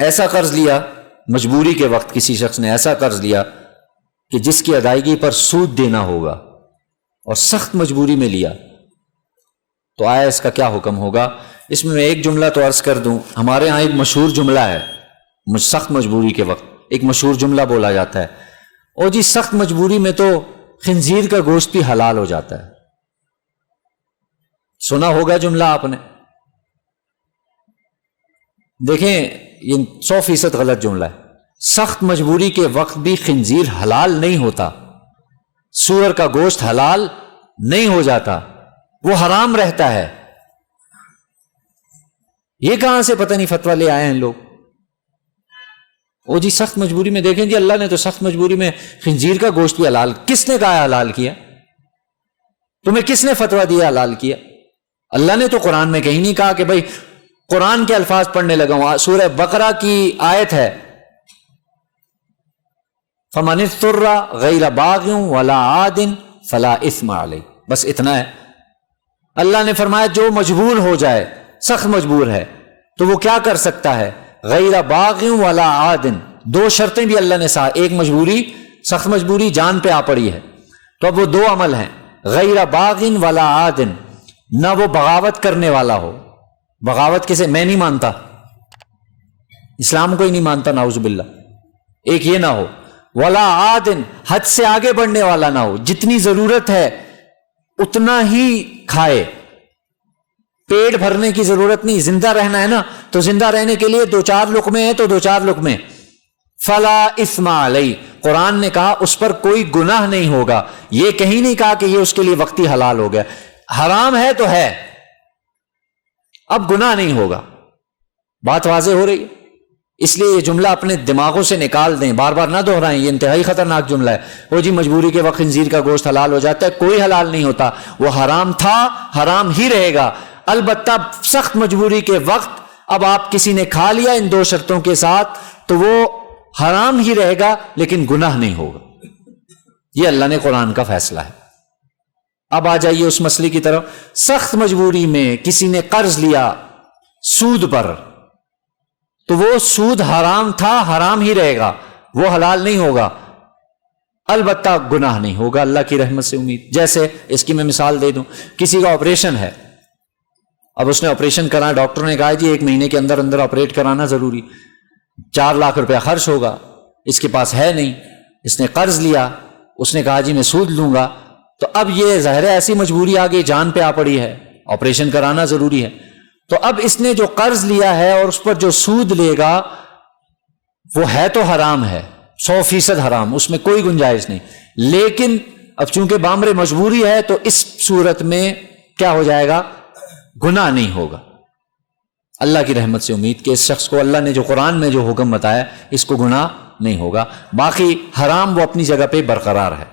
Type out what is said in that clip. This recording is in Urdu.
ایسا قرض لیا مجبوری کے وقت، کسی شخص نے ایسا قرض لیا کہ جس کی ادائیگی پر سود دینا ہوگا اور سخت مجبوری میں لیا، تو آیا اس کا کیا حکم ہوگا؟ اس میں ایک جملہ تو عرض کر دوں، ہمارے ہاں ایک مشہور جملہ ہے سخت مجبوری کے وقت، ایک مشہور جملہ بولا جاتا ہے، اور جی سخت مجبوری میں تو خنزیر کا گوشت بھی حلال ہو جاتا ہے۔ سنا ہوگا جملہ آپ نے، دیکھیں یہ 100% غلط جملہ ہے۔ سخت مجبوری کے وقت بھی خنزیر حلال نہیں ہوتا، سور کا گوشت حلال نہیں ہو جاتا، وہ حرام رہتا ہے۔ یہ کہاں سے پتہ نہیں فتویٰ لے آئے ہیں لوگ؟ وہ جی سخت مجبوری میں، دیکھیں جی اللہ نے تو سخت مجبوری میں خنزیر کا گوشت بھی حلال، کس نے کہا حلال کیا؟ تمہیں کس نے فتویٰ دیا حلال کیا؟ اللہ نے تو قرآن میں کہیں نہیں کہا کہ بھائی قرآن کے الفاظ پڑھنے لگا ہوں، سورہ بقرہ کی آیت ہے فَمَنِ اضْطُرَّ غَيْرَ بَاغٍ وَلَا عَادٍ فَلَا إِثْمَ عَلَيْهِ، بس اتنا ہے۔ اللہ نے فرمایا جو مجبور ہو جائے، سخت مجبور ہے، تو وہ کیا کر سکتا ہے؟ غیر باغ ولا عادن، دو شرطیں بھی اللہ نے ایک مجبوری، سخت مجبوری جان پہ آ پڑی ہے، تو اب وہ دو عمل ہیں، غیر باغ ولا عادن، نہ وہ بغاوت کرنے والا ہو۔ بغاوت کسے؟ میں نہیں مانتا، اسلام کو ہی نہیں مانتا، نعوذ باللہ، ایک یہ نہ ہو، ولا عادن، حد سے آگے بڑھنے والا نہ ہو، جتنی ضرورت ہے اتنا ہی کھائے، پیٹ بھرنے کی ضرورت نہیں، زندہ رہنا ہے نا، تو زندہ رہنے کے لیے 2-4 لقمے ہیں تو 2-4 لقمے، فلا اثم علیہ، قرآن نے کہا اس پر کوئی گناہ نہیں ہوگا، یہ کہیں نہیں کہا کہ یہ اس کے لیے وقتی حلال ہو گیا، حرام ہے تو ہے، اب گناہ نہیں ہوگا۔ بات واضح ہو رہی ہے؟ اس لیے یہ جملہ اپنے دماغوں سے نکال دیں، بار بار نہ دہرائیں، یہ انتہائی خطرناک جملہ ہے۔ وہ جی مجبوری کے وقت خنزیر کا گوشت حلال ہو جاتا ہے، کوئی حلال نہیں ہوتا، وہ حرام تھا، حرام ہی رہے گا، البتہ سخت مجبوری کے وقت اب آپ کسی نے کھا لیا ان 2 شرطوں کے ساتھ تو وہ حرام ہی رہے گا لیکن گناہ نہیں ہوگا۔ یہ اللہ نے قرآن کا فیصلہ ہے۔ اب آ جائیے اس مسئلے کی طرف، سخت مجبوری میں کسی نے قرض لیا سود پر، تو وہ سود حرام تھا، حرام ہی رہے گا، وہ حلال نہیں ہوگا، البتہ گناہ نہیں ہوگا، اللہ کی رحمت سے امید۔ جیسے اس کی میں مثال دے دوں، کسی کا آپریشن ہے، اب اس نے آپریشن کرا، ڈاکٹر نے کہا جی 1 مہینے کے اندر اندر آپریٹ کرانا ضروری، 4 لاکھ روپیہ خرچ ہوگا، اس کے پاس ہے نہیں، اس نے قرض لیا، اس نے کہا جی میں سود لوں گا، تو اب یہ ظاہر ہے ایسی مجبوری آ گئی، جان پہ آ پڑی ہے، آپریشن کرانا ضروری ہے، تو اب اس نے جو قرض لیا ہے اور اس پر جو سود لے گا وہ ہے تو حرام ہے، 100% حرام، اس میں کوئی گنجائش نہیں، لیکن اب چونکہ بامر مجبوری ہے تو اس صورت میں کیا ہو جائے گا؟ گناہ نہیں ہوگا۔ اللہ کی رحمت سے امید کہ اس شخص کو اللہ نے جو قرآن میں جو حکم بتایا اس کو گناہ نہیں ہوگا، باقی حرام وہ اپنی جگہ پہ برقرار ہے۔